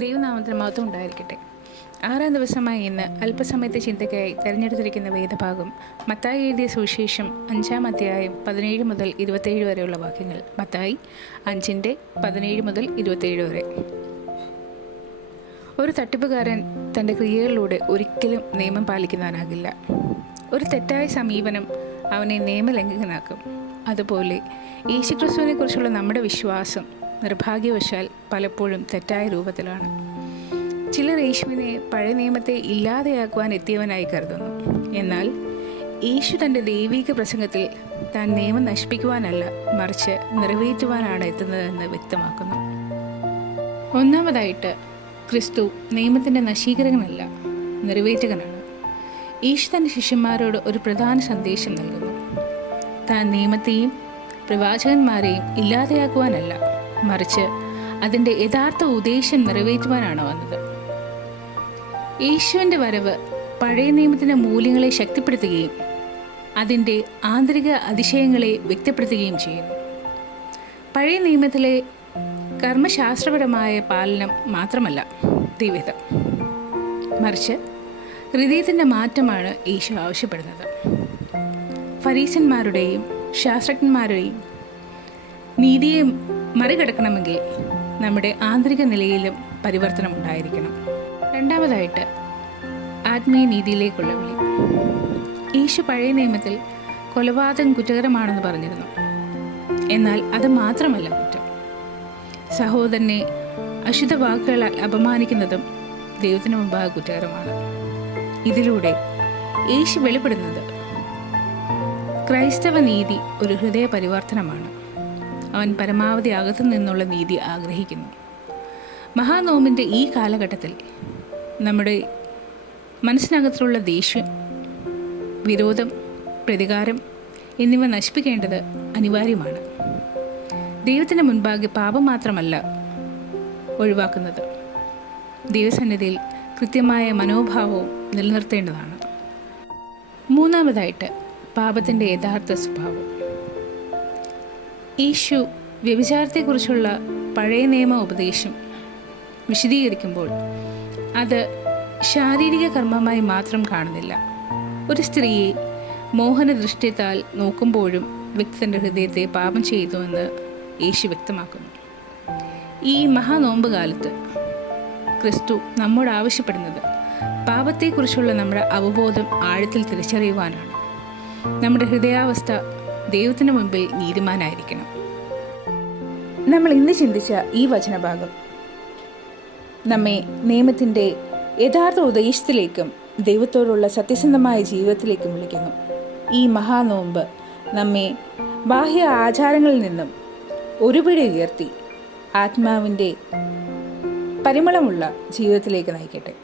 ദൈവനാമത്തിന് മഹത്വം ഉണ്ടായിരിക്കട്ടെ. 6-ാം ദിവസമായ ഇന്ന് അല്പസമയത്തെ ചിന്തയ്ക്കായി തിരഞ്ഞെടുത്തിരിക്കുന്ന വേദഭാഗം മത്തായി എഴുതിയ സുവിശേഷം 5-ാം അധ്യായം 17 മുതൽ 27 വരെയുള്ള വാക്യങ്ങൾ. മത്തായി 5:17 മുതൽ 27 വരെ. ഒരു തട്ടിപ്പുകാരൻ തൻ്റെ ക്രിയകളിലൂടെ ഒരിക്കലും നിയമം പാലിക്കുന്നവനാകില്ല. ഒരു തെറ്റായ സമീപനം അവനെ നിയമലംഘകനാക്കും. അതുപോലെ യേശുക്രിസ്തുവിനെക്കുറിച്ചുള്ള നമ്മുടെ വിശ്വാസം നിർഭാഗ്യവശാൽ പലപ്പോഴും തെറ്റായ രൂപത്തിലാണ്. ചിലർ യേശുവിനെ പഴയ നിയമത്തെ ഇല്ലാതെയാക്കുവാൻ എത്തിയവനായി കരുതുന്നു. എന്നാൽ യേശു തൻ്റെ ദൈവിക പ്രസംഗത്തിൽ താൻ നിയമം നശിപ്പിക്കുവാനല്ല, മറിച്ച് നിറവേറ്റുവാനാണ് എത്തുന്നതെന്ന് വ്യക്തമാക്കുന്നു. ഒന്നാമതായിട്ട്, ക്രിസ്തു നിയമത്തിൻ്റെ നശീകരണമല്ല, നിറവേറ്റുകനാണ്. യേശു തൻ്റെ ശിഷ്യന്മാരോട് ഒരു പ്രധാന സന്ദേശം നൽകുന്നു. താൻ നിയമത്തെയും പ്രവാചകന്മാരെയും ഇല്ലാതെയാക്കുവാനല്ല, മറിച്ച് അതിൻ്റെ യഥാർത്ഥ ഉദ്ദേശം നിറവേറ്റുവാനാണ് വന്നത്. യേശുവിൻ്റെ വരവ് പഴയ നിയമത്തിൻ്റെ മൂല്യങ്ങളെ ശക്തിപ്പെടുത്തുകയും അതിൻ്റെ ആന്തരിക അതിശയങ്ങളെ വ്യക്തപ്പെടുത്തുകയും ചെയ്യുന്നു. പഴയ നിയമത്തിലെ കർമ്മശാസ്ത്രപരമായ പാലനം മാത്രമല്ല ദൈവഹിതം, മറിച്ച് ഹൃദയത്തിൻ്റെ മാറ്റമാണ് യേശു ആവശ്യപ്പെടുന്നത്. ഫരീസന്മാരുടെയും ശാസ്ത്രജ്ഞന്മാരുടെയും നീതിയെ മറികടക്കണമെങ്കിൽ നമ്മുടെ ആന്തരിക നിലയിലും പരിവർത്തനമുണ്ടായിരിക്കണം. രണ്ടാമതായിട്ട്, ആത്മീയ നീതിയിലേക്കുള്ള വിളി. യേശു പഴയ നിയമത്തിൽ കൊലപാതകം കുറ്റകരമാണെന്ന് പറഞ്ഞിരുന്നു. എന്നാൽ അത് മാത്രമല്ല കുറ്റം. സഹോദരനെ അശുദ്ധ വാക്കുകളാൽ അപമാനിക്കുന്നതും ദൈവത്തിന് മുമ്പാകെ കുറ്റകരമാണ്. ഇതിലൂടെ യേശു വെളിപ്പെടുന്നത് ക്രൈസ്തവ നീതി ഒരു ഹൃദയ പരിവർത്തനമാണ്. അവൻ പരമാവധി അകത്തു നിന്നുള്ള നീതി ആഗ്രഹിക്കുന്നു. മഹാനോമ്പിൻ്റെ ഈ കാലഘട്ടത്തിൽ നമ്മുടെ മനസ്സിനകത്തുള്ള ദേഷ്യം, വിരോധം, പ്രതികാരം എന്നിവ നശിപ്പിക്കേണ്ടത് അനിവാര്യമാണ്. ദൈവത്തിന് മുൻപാകെ പാപം മാത്രമല്ല ഒഴിവാക്കുന്നത്, ദൈവസന്നിധിയിൽ കൃത്യമായ മനോഭാവവും നിലനിർത്തേണ്ടതാണ്. മൂന്നാമതായിട്ട്, പാപത്തിൻ്റെ യഥാർത്ഥ സ്വഭാവം. യേശു വ്യഭിചാരത്തെക്കുറിച്ചുള്ള പഴയ നിയമ ഉപദേശം വിശദീകരിക്കുമ്പോൾ അത് ശാരീരിക കർമ്മമായി മാത്രം കാണുന്നില്ല. ഒരു സ്ത്രീയെ മോഹനദൃഷ്ടിത്താൽ നോക്കുമ്പോഴും വ്യക്തി തൻ്റെ ഹൃദയത്തെ പാപം ചെയ്യുന്നുവെന്ന് യേശു വ്യക്തമാക്കുന്നു. ഈ മഹാനോമ്പ് കാലത്ത് ക്രിസ്തു നമ്മോട് ആവശ്യപ്പെടുന്നത് പാപത്തെക്കുറിച്ചുള്ള നമ്മുടെ അവബോധം ആഴത്തിൽ തിരിച്ചറിയുവാനാണ്. നമ്മുടെ ഹൃദയാവസ്ഥ ദൈവത്തിന് മുൻപിൽ നീതിമാനായിരിക്കണം. നമ്മൾ ഇന്ന് ചിന്തിച്ച ഈ വചനഭാഗം നമ്മെ നിയമത്തിൻ്റെ യഥാർത്ഥ ഉദ്ദേശത്തിലേക്കും ദൈവത്തോടുള്ള സത്യസന്ധമായ ജീവിതത്തിലേക്കും വിളിക്കുന്നു. ഈ മഹാനോമ്പ് നമ്മെ ബാഹ്യ ആചാരങ്ങളിൽ നിന്നും ഒരുപിടി ഉയർത്തി ആത്മാവിൻ്റെ പരിമളമുള്ള ജീവിതത്തിലേക്ക് നയിക്കട്ടെ.